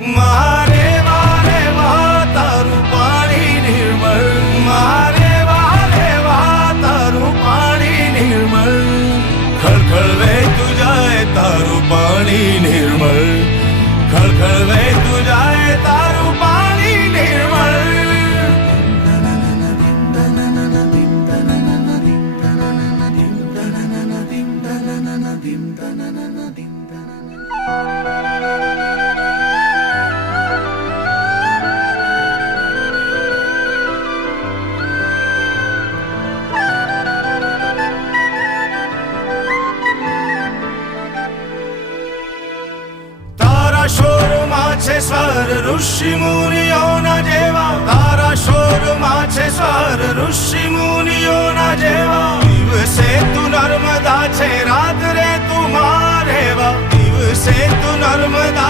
મારે વારે વાહ તારું પાણી નિર્મળ, મારે વારે વાહ તારું પાણી નિર્મળ, ખળખળ વહેતું જાય તારું પાણી નિર્મળ, ખળખળ વહેતું જાય તારું પાણી નિર્મળ. તારા શોરમાં છે સ્વર ઋષિ મુનિઓના જેવા, તારા શોરમાં છે સ્વર ઋષિ મુનિઓના જેવા. દિવસે તું નર્મદા છે, રાત્રે તું મારેવા, દિવસે તું નર્મદા